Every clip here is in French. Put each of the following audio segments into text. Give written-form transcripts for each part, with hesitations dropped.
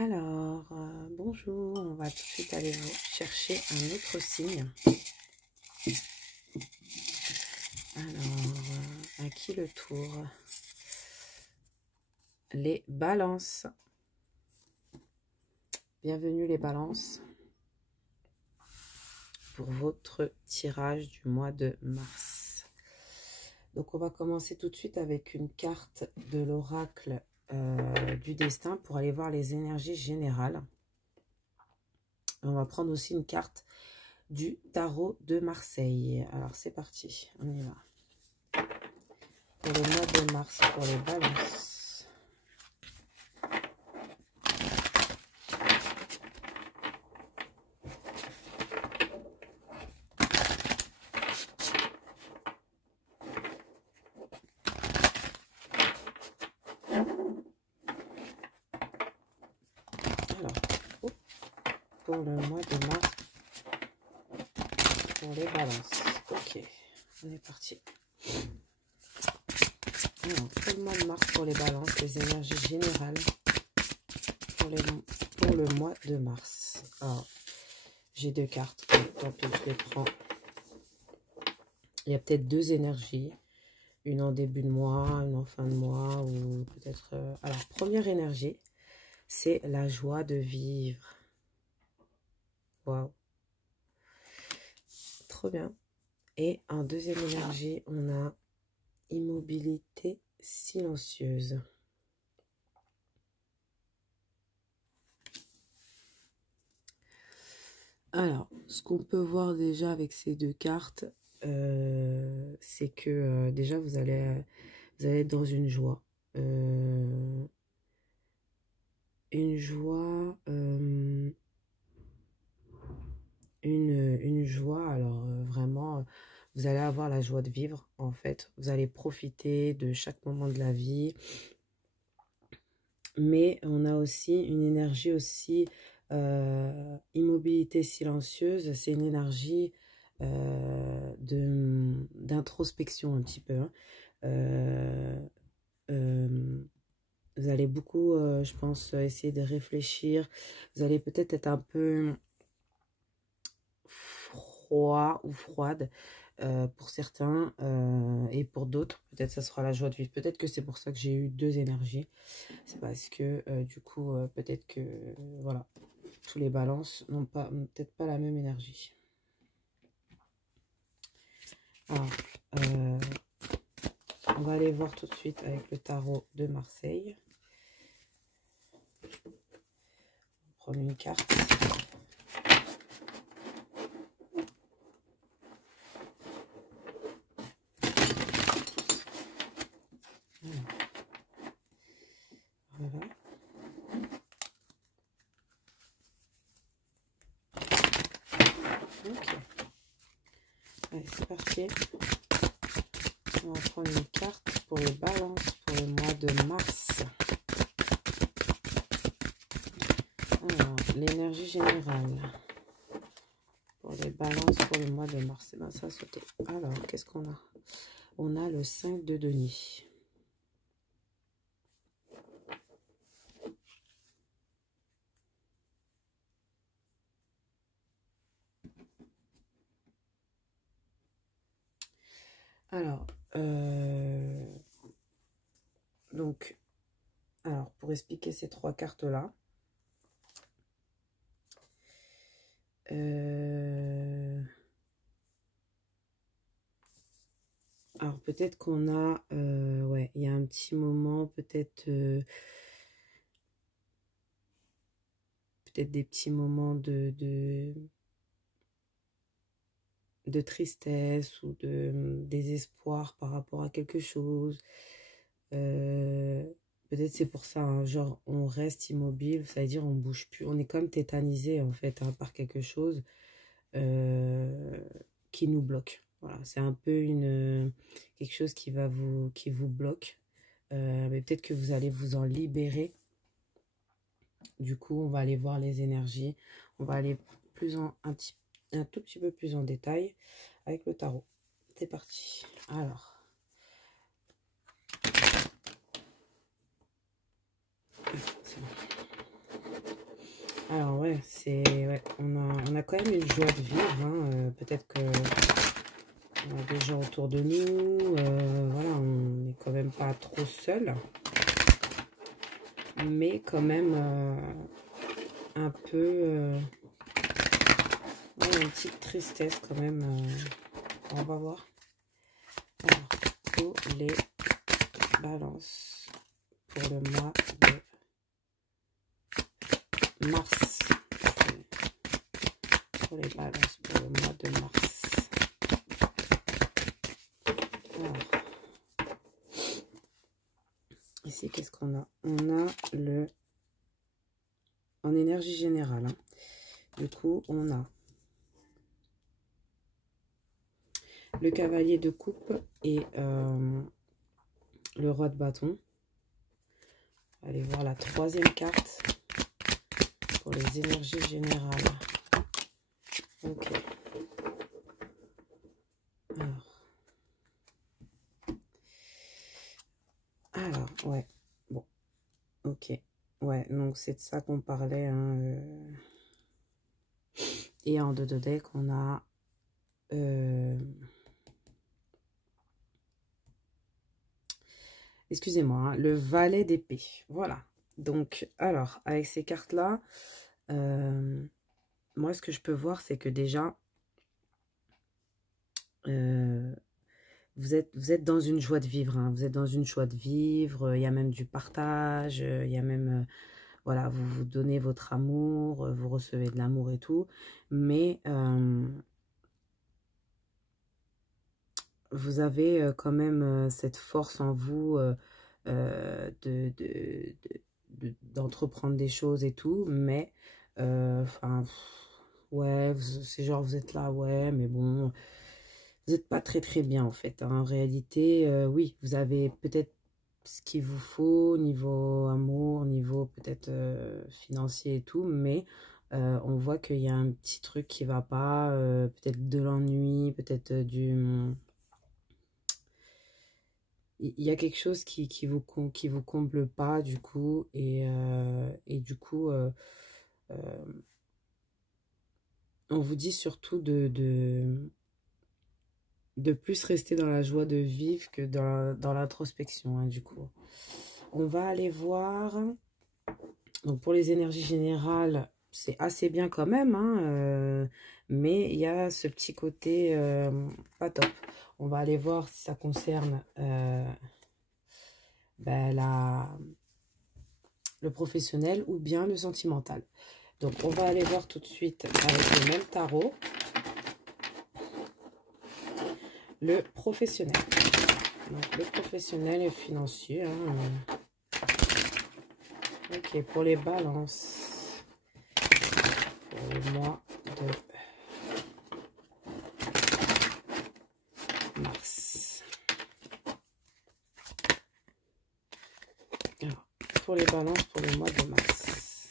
Alors, bonjour, on va tout de suite aller chercher un autre signe. Alors, à qui le tour? Les balances. Bienvenue les balances pour votre tirage du mois de mars. Donc, on va commencer tout de suite avec une carte de l'oracle du destin pour aller voir les énergies générales. On va prendre aussi une carte du tarot de Marseille. Alors, c'est parti, on y va. Pour le mois de mars, pour les balances. Alors, pour le mois de mars, pour les balances. Ok, on est parti. Alors, pour le mois de mars, pour les balances, les énergies générales pour le mois de mars. Alors, j'ai deux cartes, tant pis, je les prends. Il y a peut-être deux énergies, une en début de mois, une en fin de mois, ou peut-être... Alors, première énergie, c'est la joie de vivre. Waouh! Trop bien. Et en deuxième énergie, on a immobilité silencieuse. Alors, ce qu'on peut voir déjà avec ces deux cartes, c'est que déjà vous allez être dans une joie. Une joie, une joie, alors vraiment, vous allez avoir la joie de vivre, en fait. Vous allez profiter de chaque moment de la vie. Mais on a aussi une énergie aussi, immobilité silencieuse, c'est une énergie d'introspection un petit peu. Hein. Vous allez beaucoup, je pense, essayer de réfléchir. Vous allez peut-être être un peu froid ou froide pour certains et pour d'autres, peut-être ça sera la joie de vivre. Peut-être que c'est pour ça que j'ai eu deux énergies. C'est parce que du coup, peut-être que voilà, tous les balances n'ont pas peut-être pas la même énergie. Alors, on va aller voir tout de suite avec le tarot de Marseille. On va prendre une carte. Voilà. Ok. Allez, c'est parti. On va prendre une carte pour les balances pour le mois de mars. Alors, l'énergie générale pour les balances pour le mois de mars. Ben, ça a sauté. Alors, qu'est-ce qu'on a? On a le 5 de denier. Alors, donc, alors, pour expliquer ces trois cartes-là, alors peut-être qu'on a, ouais, il y a un petit moment, peut-être des petits moments de tristesse ou de désespoir par rapport à quelque chose. Peut-être c'est pour ça, hein, genre on reste immobile, ça veut dire on bouge plus, on est comme tétanisé en fait hein, par quelque chose qui nous bloque. Voilà, c'est un peu quelque chose qui vous bloque, mais peut-être que vous allez vous en libérer. Du coup, on va aller voir les énergies, on va aller un tout petit peu plus en détail avec le tarot. C'est parti. Alors. Alors ouais, ouais, on a quand même une joie de vivre, hein. Peut-être que on a des gens autour de nous, voilà, on n'est quand même pas trop seul, mais quand même un peu, ouais, une petite tristesse quand même. On va voir. Alors, pour les balances, pour le mois de mars. Pour les balances, pour le mois de mars. Alors, ici, qu'est-ce qu'on a? On a le... En énergie générale, hein. Du coup, on a le cavalier de coupe et le roi de bâton. Allez voir la troisième carte pour les énergies générales. Ok. Alors, ouais. Bon, ok. Ouais, donc c'est de ça qu'on parlait, hein. Et en 2 de deck, on a... excusez-moi, hein, le valet d'épée. Voilà. Donc, alors, avec ces cartes-là, moi, ce que je peux voir, c'est que déjà, vous êtes dans une joie de vivre. Hein. Vous êtes dans une joie de vivre. Il y a même du partage. Il y a même... voilà, vous vous donnez votre amour. Vous recevez de l'amour et tout. Mais... vous avez quand même cette force en vous d'entreprendre des choses et tout, mais enfin, ouais, c'est genre vous êtes là, ouais, mais bon, vous n'êtes pas très très bien en fait, hein. En réalité, oui, vous avez peut-être ce qu'il vous faut niveau amour, niveau peut-être financier et tout, mais on voit qu'il y a un petit truc qui va pas, peut-être de l'ennui, peut-être il y a quelque chose qui vous comble pas du coup et du coup on vous dit surtout de plus rester dans la joie de vivre que dans l'introspection, hein, du coup. On va aller voir. Donc pour les énergies générales, c'est assez bien quand même, hein, mais il y a ce petit côté pas top. On va aller voir si ça concerne ben, le professionnel ou bien le sentimental. Donc, on va aller voir tout de suite avec le même tarot. Le professionnel. Donc, le professionnel et financier. Hein. Ok, pour les balances. Pour le mois de mars. Alors, pour les balances pour le mois de mars.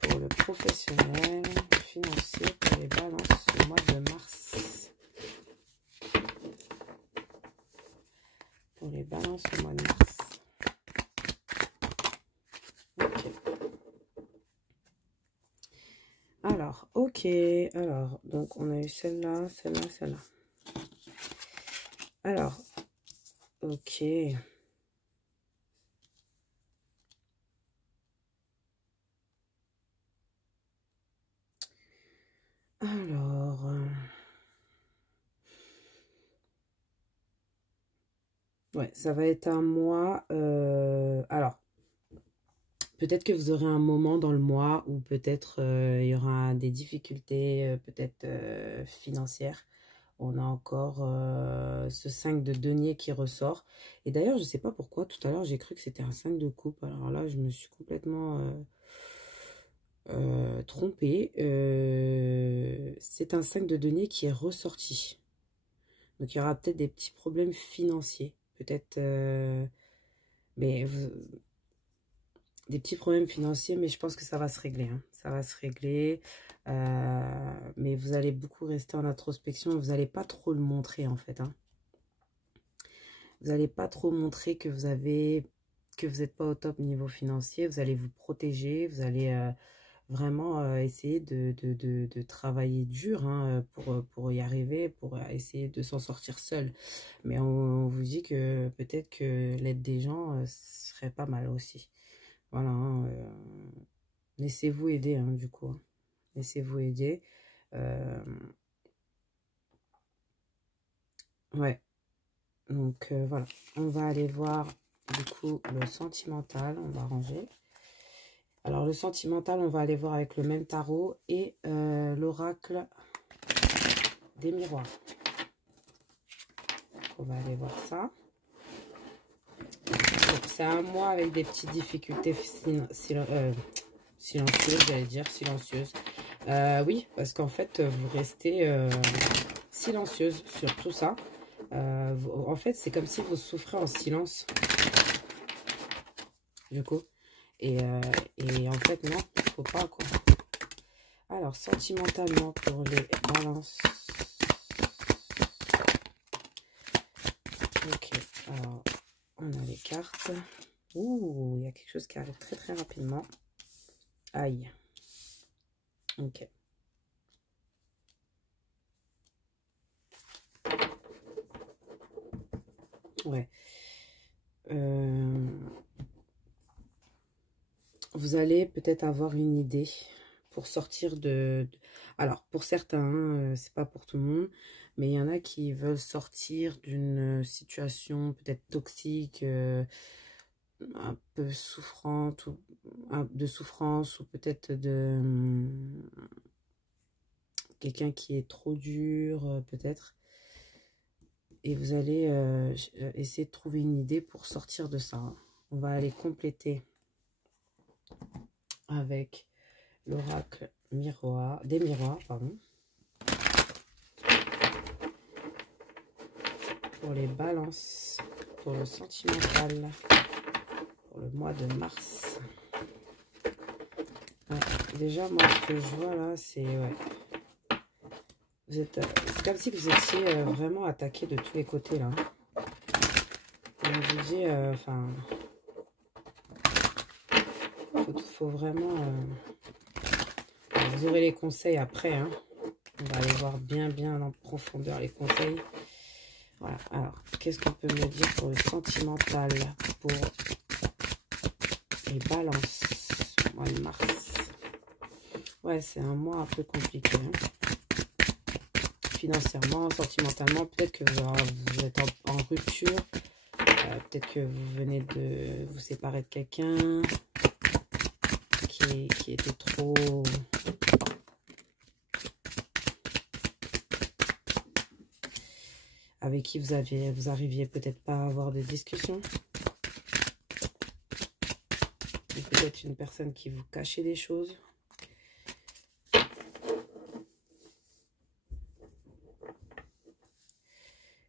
Pour le professionnel, financier, pour les balances au mois de mars. Pour les balances au mois de mars. Ok. Alors, ok. Alors, donc on a eu celle-là, celle-là, celle-là. Alors, ok. Alors, ouais, ça va être un mois. Alors, peut-être que vous aurez un moment dans le mois où peut-être il y aura des difficultés, peut-être financières. On a encore ce 5 de denier qui ressort. Et d'ailleurs, je ne sais pas pourquoi, tout à l'heure, j'ai cru que c'était un 5 de coupe. Alors là, je me suis complètement trompée. C'est un 5 de denier qui est ressorti. Donc, il y aura peut-être des petits problèmes financiers. Peut-être... mais des petits problèmes financiers, mais je pense que ça va se régler. Hein. Ça va se régler. Mais vous allez beaucoup rester en introspection. Vous n'allez pas trop le montrer, en fait. Hein. Vous n'allez pas trop montrer que vous avez que vous n'êtes pas au top niveau financier. Vous allez vous protéger, vous allez vraiment essayer de travailler dur hein, pour y arriver, pour essayer de s'en sortir seul. Mais on vous dit que peut-être que l'aide des gens serait pas mal aussi. Voilà, hein, laissez-vous aider hein, du coup. Hein. Laissez-vous aider. Ouais. Donc voilà, on va aller voir du coup le sentimental, on va ranger. Alors le sentimental, on va aller voir avec le même tarot et l'oracle des miroirs. On va aller voir ça. Donc c'est un mois avec des petites difficultés silencieuses, j'allais dire silencieuses. Oui, parce qu'en fait, vous restez silencieuse sur tout ça. En fait, c'est comme si vous souffrez en silence. Du coup. Et en fait, non, il ne faut pas, quoi. Alors, sentimentalement, pour les balances. Ok, alors, on a les cartes. Ouh, il y a quelque chose qui arrive très, très rapidement. Aïe. Ok. Ouais. Vous allez peut-être avoir une idée pour sortir alors, pour certains, c'est pas pour tout le monde, mais il y en a qui veulent sortir d'une situation peut-être toxique, un peu souffrante, ou de souffrance, ou peut-être de quelqu'un qui est trop dur, peut-être. Et vous allez essayer de trouver une idée pour sortir de ça. Hein. On va aller compléter avec l'oracle des miroirs, pardon. Pour les balances, pour le sentimental, pour le mois de mars. Ouais, déjà, moi, ce que je vois là, c'est... Ouais, c'est comme si vous étiez vraiment attaqué de tous les côtés, là. On vous dit, enfin... faut vraiment... vous aurez les conseils après, hein. On va aller voir bien en profondeur les conseils. Voilà, alors, qu'est-ce qu'on peut me dire pour le sentimental, pour les balances, mois de mars. Ouais, c'est un mois un peu compliqué. Hein. Financièrement, sentimentalement, peut-être que vous êtes en rupture. Peut-être que vous venez de vous séparer de quelqu'un qui était trop... avec qui vous arriviez peut-être pas à avoir des discussions. Peut-être une personne qui vous cachait des choses.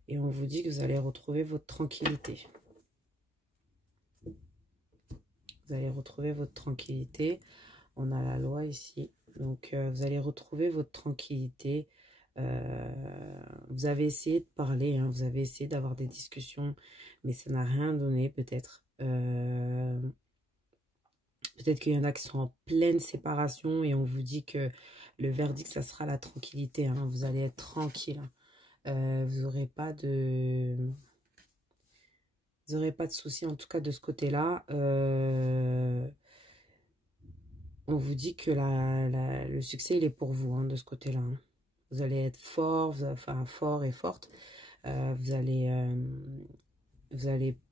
Et on vous dit que vous allez retrouver votre tranquillité. Vous allez retrouver votre tranquillité. On a la loi ici. Donc, vous allez retrouver votre tranquillité. Vous avez essayé de parler, hein, vous avez essayé d'avoir des discussions, mais ça n'a rien donné peut-être. Peut-être qu'il y en a qui sont en pleine séparation et on vous dit que le verdict, ça sera la tranquillité. Hein, vous allez être tranquille. Hein. Vous n'aurez pas de... Vous n'aurez pas de soucis, en tout cas de ce côté-là. On vous dit que le succès, il est pour vous, hein, de ce côté-là. Hein. Vous allez être fort, enfin fort et forte. Vous allez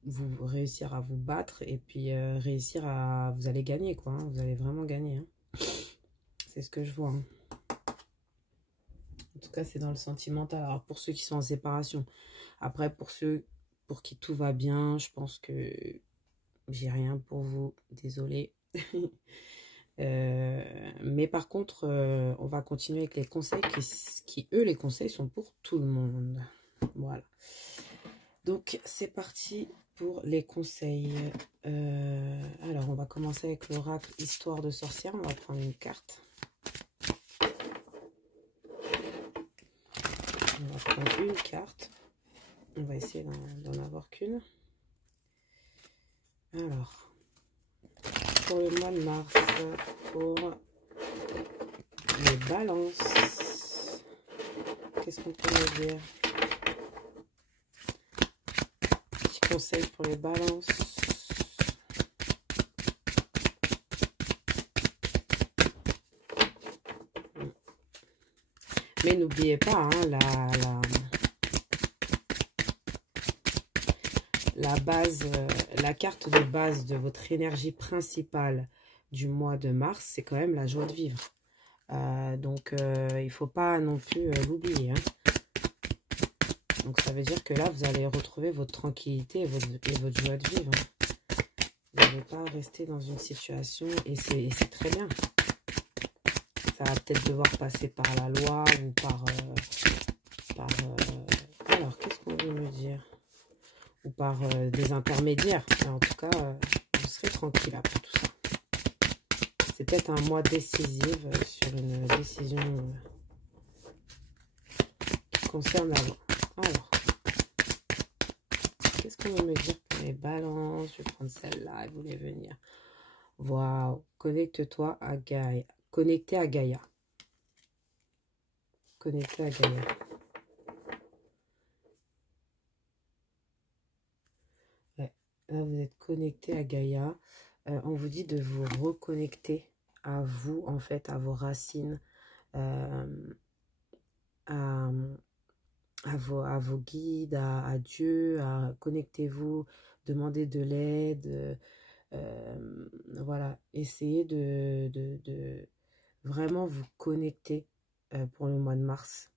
vous réussir à vous battre et puis réussir à... Vous allez gagner, quoi. Hein, vous allez vraiment gagner. Hein. C'est ce que je vois. Hein. En tout cas, c'est dans le sentimental. Alors, pour ceux qui sont en séparation. Après, pour ceux pour qui tout va bien, je pense que j'ai rien pour vous. Désolée. Mais par contre, on va continuer avec les conseils qui, eux, les conseils sont pour tout le monde. Voilà. Donc, c'est parti pour les conseils. Alors, on va commencer avec l'oracle Histoire de sorcière. On va prendre une carte. On va prendre une carte. On va essayer d'en avoir qu'une. Alors, pour le mois de mars, pour les balances, qu'est-ce qu'on peut me dire? Petit conseil pour les balances. Mais n'oubliez pas, hein, la base, la carte de base de votre énergie principale du mois de mars, c'est quand même la joie de vivre. Donc, il ne faut pas non plus l'oublier. Hein. Donc, ça veut dire que là, vous allez retrouver votre tranquillité et votre joie de vivre. Hein. Vous n'allez pas rester dans une situation, et c'est très bien. Ça va peut-être devoir passer par la loi ou par alors, qu'est-ce qu'on veut me dire? Ou par des intermédiaires. Mais en tout cas, vous serez tranquille après tout ça. C'est peut-être un mois décisif sur une décision qui concerne la loi. Alors, qu'est-ce qu'on veut me dire pour les balances? Je vais prendre celle-là, elle voulait venir. Waouh! Connecte-toi à Gaïa. Connecté à Gaïa. Connecté à Gaïa. Ouais. Là, vous êtes connecté à Gaïa. On vous dit de vous reconnecter à vous, en fait, à vos racines, à vos guides, à Dieu, connectez-vous, demandez de l'aide. Voilà, essayez de vraiment vous connecter pour le mois de mars.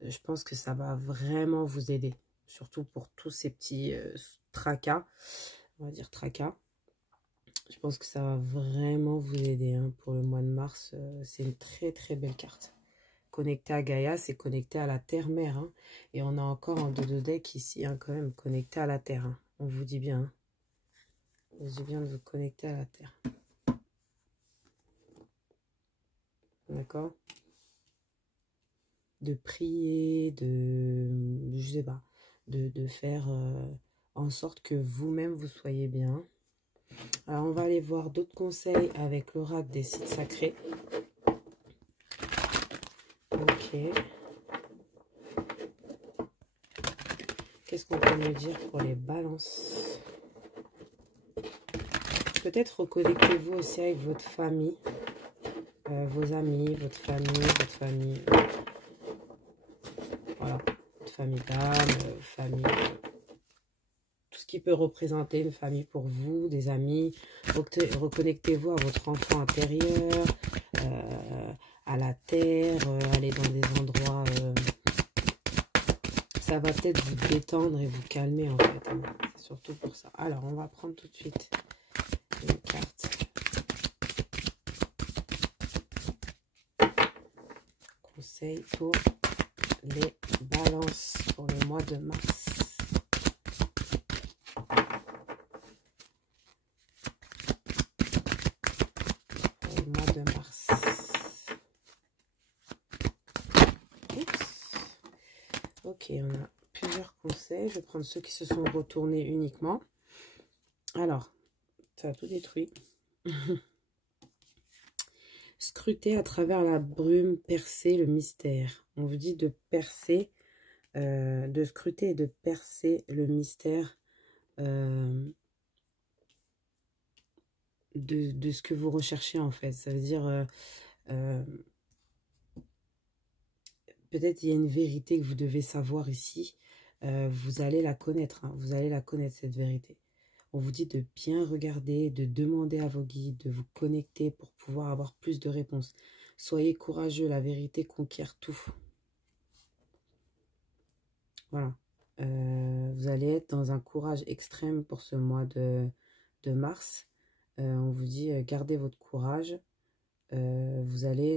Je pense que ça va vraiment vous aider, surtout pour tous ces petits tracas, on va dire tracas. Je pense que ça va vraiment vous aider hein, pour le mois de mars. C'est une très très belle carte. Connecté à Gaïa, c'est connecté à la terre-mère. Hein. Et on a encore un dos de deck ici, hein, quand même, connecté à la terre. Hein. On vous dit bien. Hein. On vous dit bien de vous connecter à la terre. D'accord? De prier, je sais pas, de faire en sorte que vous-même vous soyez bien. Alors, on va aller voir d'autres conseils avec l'oracle des sites sacrés. Ok. Qu'est-ce qu'on peut me dire pour les balances? Peut-être reconnectez-vous aussi avec votre famille, vos amis, votre famille. Voilà, votre famille d'âme, famille... tout ce qui peut représenter une famille pour vous, des amis. Reconnectez-vous à votre enfant intérieur, à la terre, aller dans des endroits... ça va peut-être vous détendre et vous calmer en fait. Hein. C'est surtout pour ça. Alors, on va prendre tout de suite une carte. Conseil pour les balances pour le mois de mars. Pour le mois de mars. Oups. Ok, on a plusieurs conseils. Je vais prendre ceux qui se sont retournés uniquement. Alors, ça a tout détruit. Scruter à travers la brume, percer le mystère. On vous dit de percer, de scruter et de percer le mystère de ce que vous recherchez en fait. Ça veut dire, peut-être il y a une vérité que vous devez savoir ici. Vous allez la connaître, hein, vous allez la connaître cette vérité. On vous dit de bien regarder, de demander à vos guides, de vous connecter pour pouvoir avoir plus de réponses. Soyez courageux, la vérité conquiert tout. Voilà. Vous allez être dans un courage extrême pour ce mois de mars. On vous dit, gardez votre courage. Vous allez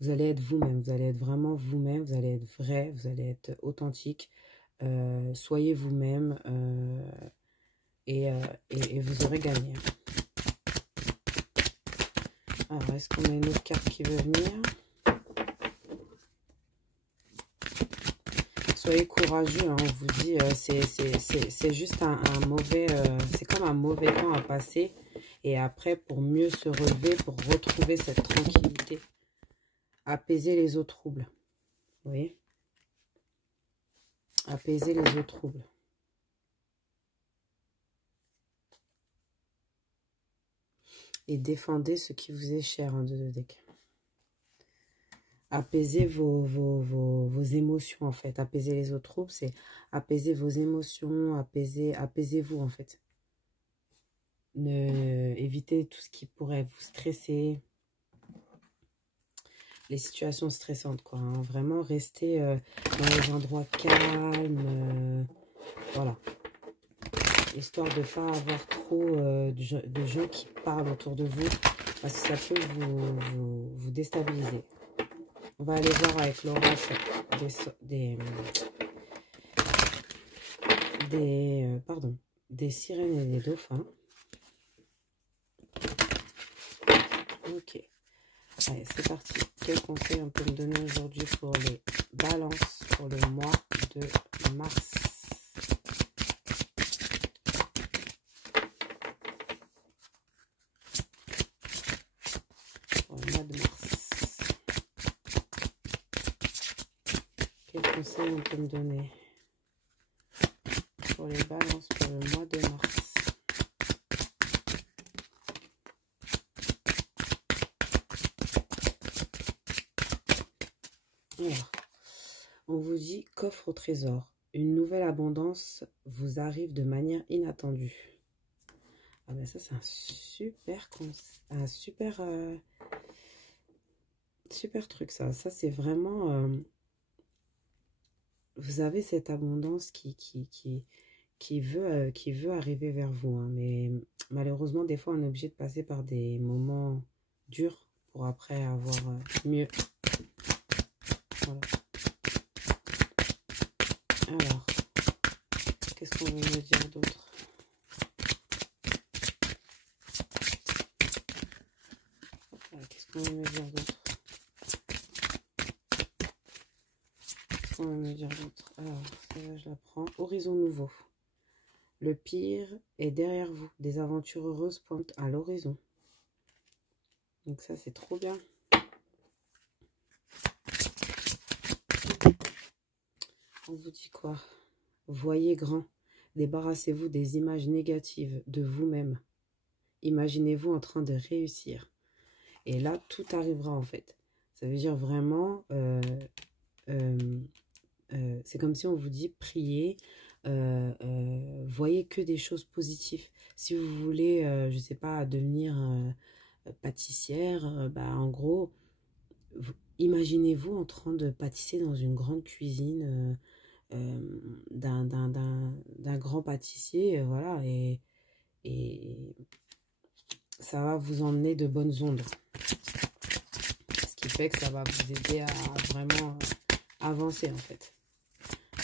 être vous-même. Vous allez être vraiment vous-même. Vous allez être vrai. Vous allez être authentique. Soyez vous-même et vous aurez gagné. Alors, est-ce qu'on a une autre carte qui veut venir? soyez courageux, hein, on vous dit, c'est juste un mauvais, c'est comme un mauvais temps à passer. Et après, pour mieux se relever, pour retrouver cette tranquillité, apaiser les eaux troubles. Vous voyez? Apaiser les eaux troubles. Et défendez ce qui vous est cher, hein, de deck. Apaiser vos émotions, en fait. Apaiser les eaux troubles, c'est apaiser vos émotions, apaisez-vous, en fait. Évitez tout ce qui pourrait vous stresser. Les situations stressantes, quoi. Hein. Vraiment, restez dans les endroits calmes. Voilà. Histoire de ne pas avoir trop de gens qui parlent autour de vous. Parce que ça peut vous déstabiliser. On va aller voir avec l'oracle des sirènes et des dauphins. Ok. Allez, c'est parti. Quel conseil on peut me donner aujourd'hui pour les balances pour le mois de mars? Pour le mois de mars. Quel conseil on peut me donner pour les balances pour le mois de mars? Alors, on vous dit coffre au trésor. Une nouvelle abondance vous arrive de manière inattendue. Ah ben ça, c'est un super truc, ça. Ça, c'est vraiment... vous avez cette abondance qui veut arriver vers vous. Hein. Mais malheureusement, des fois, on est obligé de passer par des moments durs pour après avoir mieux. Voilà. Alors, qu'est-ce qu'on veut me dire d'autre? Qu'est-ce qu'on veut me dire d'autre? Qu'est-ce qu'on veut me dire d'autre? Alors, celle-là, je la prends. Horizon nouveau. Le pire est derrière vous. Des aventures heureuses pointent à l'horizon. Donc ça, c'est trop bien. On vous dit quoi? Voyez grand. Débarrassez-vous des images négatives de vous-même. Imaginez-vous en train de réussir. Et là, tout arrivera en fait. Ça veut dire vraiment... c'est comme si on vous dit priez, voyez que des choses positives. Si vous voulez, je sais pas, devenir pâtissière, bah, en gros, imaginez-vous en train de pâtisser dans une grande cuisine d'un grand pâtissier, voilà, et ça va vous emmener de bonnes ondes. Ce qui fait que ça va vous aider à vraiment avancer en fait.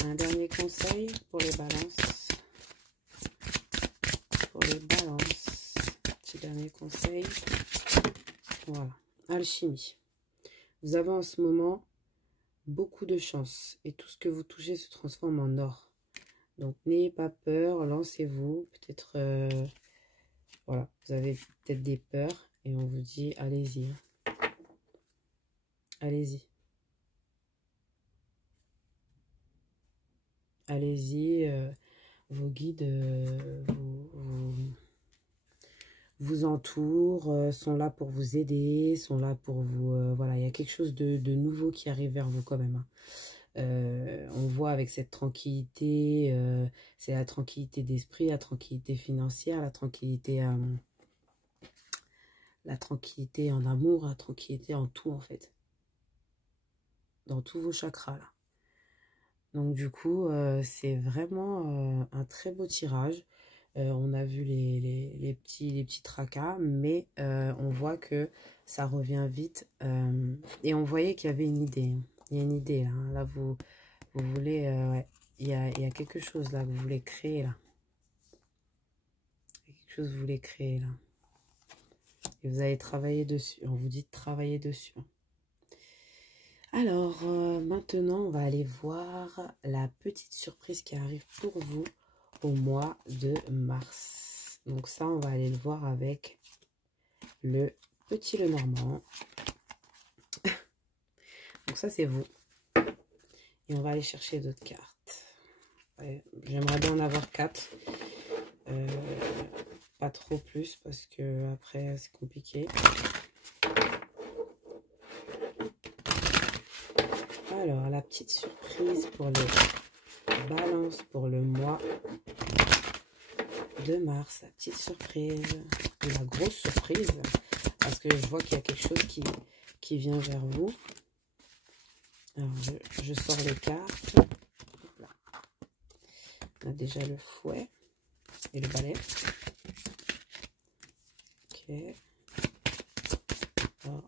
Un dernier conseil pour les balances. Pour les balances. Petit dernier conseil. Voilà. Alchimie. Vous avez en ce moment beaucoup de chance. Et tout ce que vous touchez se transforme en or. Donc n'ayez pas peur. Lancez-vous. Peut-être... voilà. Vous avez peut-être des peurs. Et on vous dit allez-y. Allez-y. Allez-y. Vos guides vous entourent, sont là pour vous aider, sont là pour vous... voilà, il y a quelque chose de nouveau qui arrive vers vous quand même. Hein. On voit avec cette tranquillité, c'est la tranquillité d'esprit, la tranquillité financière, la tranquillité en amour, la tranquillité en tout en fait. Dans tous vos chakras là. Donc du coup, c'est vraiment un très beau tirage. On a vu les petits tracas, mais on voit que ça revient vite. Et on voyait qu'il y avait une idée. Hein. Il y a une idée là. Hein. Là, vous voulez... ouais, il y a quelque chose là que vous voulez créer là. Il y a quelque chose que vous voulez créer là. Et vous allez travailler dessus. On vous dit de travailler dessus. Alors, maintenant, on va aller voir la petite surprise qui arrive pour vous au mois de mars. Donc ça, on va aller le voir avec le petit Lenormand. Donc ça, c'est vous. Et on va aller chercher d'autres cartes. Ouais, j'aimerais bien en avoir 4. Pas trop plus parce que après, c'est compliqué. Alors, la petite surprise pour les balances pour le mois de mars. La petite surprise. Et la grosse surprise. Parce que je vois qu'il y a quelque chose qui vient vers vous. Alors, je sors les cartes. On a déjà le fouet et le balai. Ok. Alors.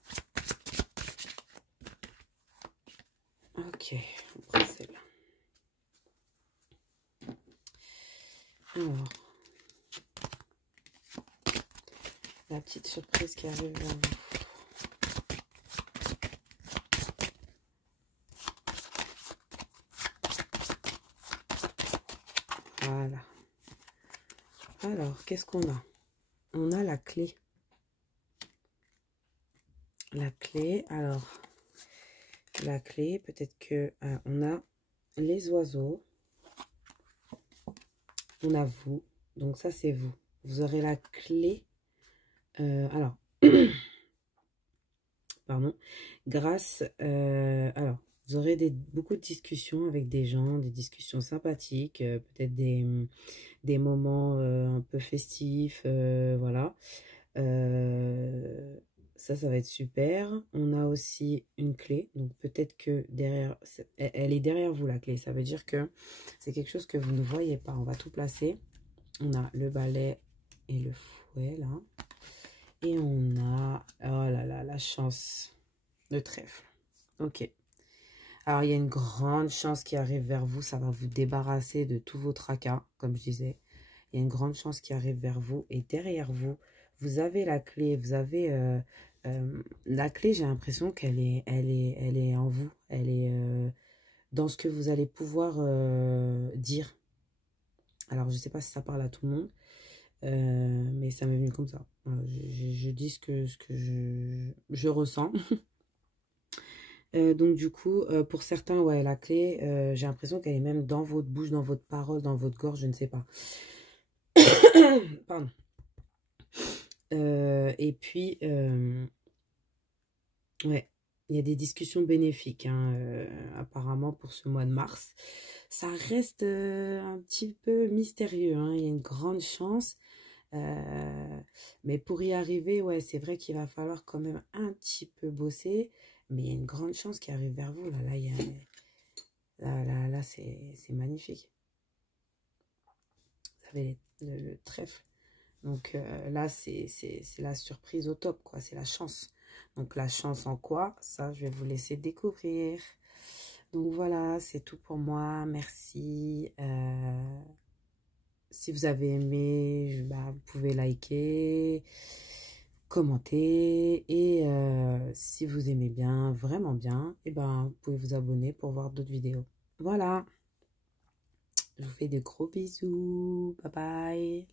Ok, on prend celle-là. Alors, la petite surprise qui arrive vers vous. Voilà. Alors, qu'est-ce qu'on a? On a la clé. La clé, alors, la clé, peut-être que on a les oiseaux. On a vous. Donc ça, c'est vous. Vous aurez la clé. Alors, pardon. Grâce, alors, vous aurez beaucoup de discussions avec des gens, des discussions sympathiques, peut-être des moments un peu festifs, voilà. Ça va être super. On a aussi une clé, donc peut-être que derrière, elle est derrière vous la clé. Ça veut dire que c'est quelque chose que vous ne voyez pas. On va tout placer. On a le balai et le fouet là. Et on a, oh là là, la chance, le trèfle. Ok. Alors, il y a une grande chance qui arrive vers vous. Ça va vous débarrasser de tous vos tracas, comme je disais. Il y a une grande chance qui arrive vers vous. Et derrière vous, vous avez la clé. Vous avez la clé, j'ai l'impression qu'elle est en vous. Elle est dans ce que vous allez pouvoir dire. Alors, je ne sais pas si ça parle à tout le monde. Mais ça m'est venu comme ça. Je dis ce que je ressens. Donc du coup, pour certains, ouais, la clé, j'ai l'impression qu'elle est même dans votre bouche, dans votre parole, dans votre gorge, je ne sais pas. Pardon. Et puis, ouais, il y a des discussions bénéfiques, hein, apparemment, pour ce mois de mars. Ça reste un petit peu mystérieux, hein, il y a une grande chance. Mais pour y arriver, ouais, c'est vrai qu'il va falloir quand même un petit peu bosser. Mais il y a une grande chance qui arrive vers vous. Là, c'est magnifique. Vous avez le trèfle. Donc là, c'est la surprise au top, quoi. C'est la chance. Donc la chance en quoi? Ça, je vais vous laisser découvrir. Donc voilà, c'est tout pour moi. Merci. Si vous avez aimé, bah, vous pouvez liker, commenter. Et si vous aimez bien, vraiment bien, et ben, vous pouvez vous abonner pour voir d'autres vidéos. Voilà. Je vous fais de gros bisous. Bye bye.